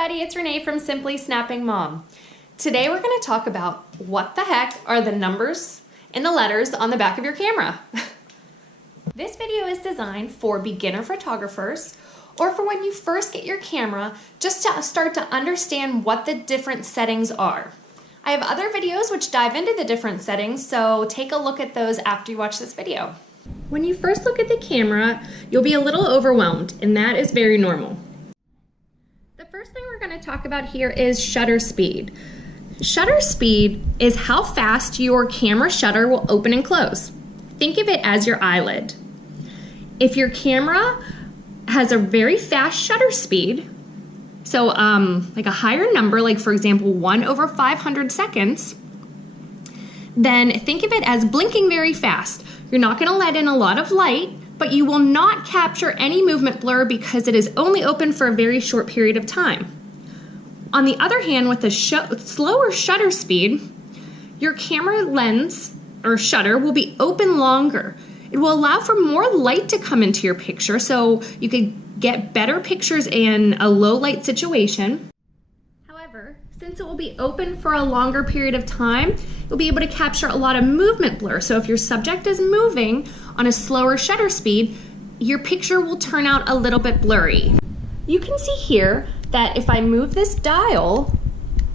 everybody, it's Renee from Simply Snapping Mom. Today we're going to talk about what the heck are the numbers and the letters on the back of your camera. This video is designed for beginner photographers or for when you first get your camera, just to start to understand what the different settings are. I have other videos which dive into the different settings, so take a look at those after you watch this video. When you first look at the camera, you'll be a little overwhelmed, and that is very normal. The first thing we're going to talk about here is shutter speed. Shutter speed is how fast your camera shutter will open and close. Think of it as your eyelid. If your camera has a very fast shutter speed, so like a higher number, like for example 1/500 seconds, then think of it as blinking very fast. You're not going to let in a lot of light, but you will not capture any movement blur because it is only open for a very short period of time. On the other hand, with a slower shutter speed, your camera lens or shutter will be open longer. It will allow for more light to come into your picture so you can get better pictures in a low light situation. However, since it will be open for a longer period of time, you'll be able to capture a lot of movement blur. So if your subject is moving on a slower shutter speed, your picture will turn out a little bit blurry. You can see here that if I move this dial,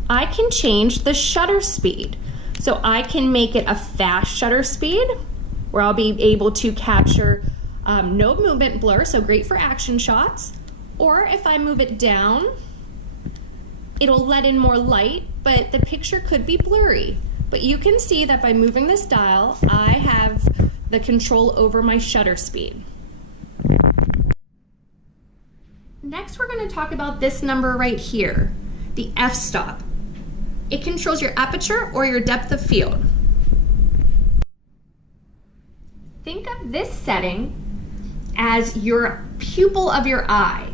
I can change the shutter speed. So I can make it a fast shutter speed, where I'll be able to capture no movement blur, so great for action shots. Or if I move it down, it'll let in more light, but the picture could be blurry. But you can see that by moving this dial, I have the control over my shutter speed. Next, we're going to talk about this number right here, the f-stop. It controls your aperture or your depth of field. Think of this setting as your pupil of your eye.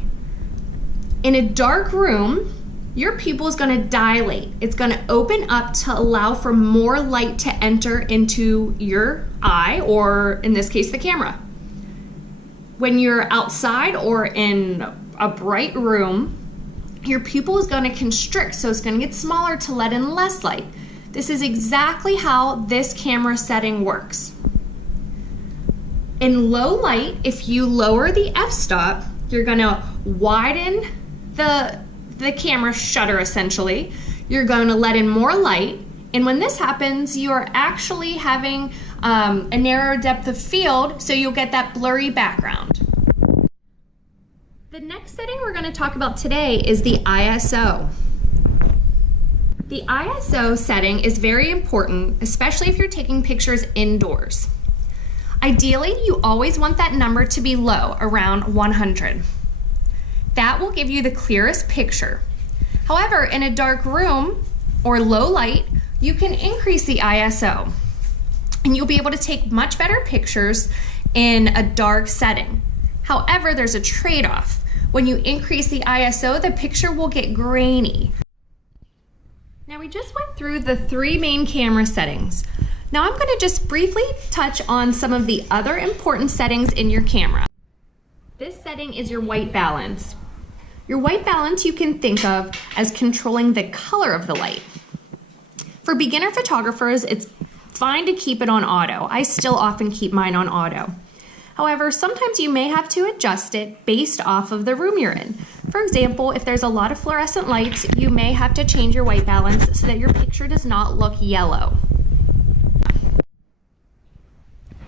In a dark room, your pupil is going to dilate. It's going to open up to allow for more light to enter into your eye, or in this case, the camera. When you're outside or in a bright room, your pupil is going to constrict, so it's going to get smaller to let in less light. This is exactly how this camera setting works. In low light, if you lower the f-stop, you're going to widen the camera shutter essentially. You're going to let in more light, and when this happens, you're actually having a narrower depth of field, so you'll get that blurry background. The next setting we're going to talk about today is the ISO. The ISO setting is very important, especially if you're taking pictures indoors. Ideally, you always want that number to be low, around 100. That will give you the clearest picture. However, in a dark room or low light, you can increase the ISO, and you'll be able to take much better pictures in a dark setting. However, there's a trade-off. When you increase the ISO, the picture will get grainy. Now, we just went through the three main camera settings. Now I'm going to just briefly touch on some of the other important settings in your camera. This setting is your white balance. Your white balance you can think of as controlling the color of the light. For beginner photographers, it's fine to keep it on auto. I still often keep mine on auto. However, sometimes you may have to adjust it based off of the room you're in. For example, if there's a lot of fluorescent lights, you may have to change your white balance so that your picture does not look yellow.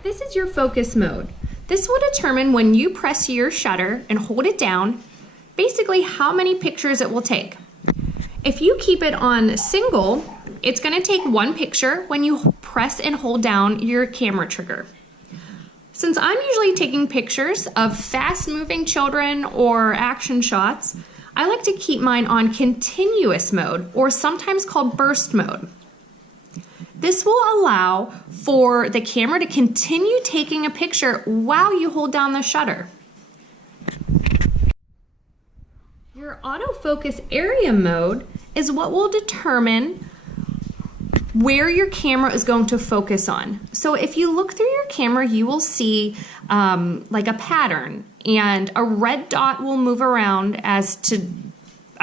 This is your focus mode. This will determine when you press your shutter and hold it down, basically how many pictures it will take. If you keep it on single, it's going to take one picture when you press and hold down your camera trigger. Since I'm usually taking pictures of fast-moving children or action shots, I like to keep mine on continuous mode, or sometimes called burst mode. This will allow for the camera to continue taking a picture while you hold down the shutter. Your autofocus area mode is what will determine where your camera is going to focus on. So if you look through your camera, you will see like a pattern, and a red dot will move around as to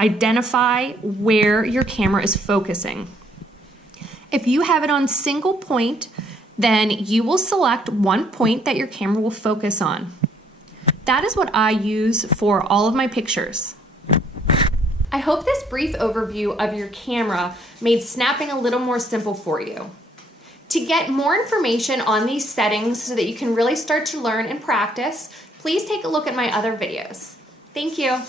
identify where your camera is focusing. If you have it on single point, then you will select one point that your camera will focus on. That is what I use for all of my pictures. I hope this brief overview of your camera made snapping a little more simple for you. To get more information on these settings so that you can really start to learn and practice, please take a look at my other videos. Thank you.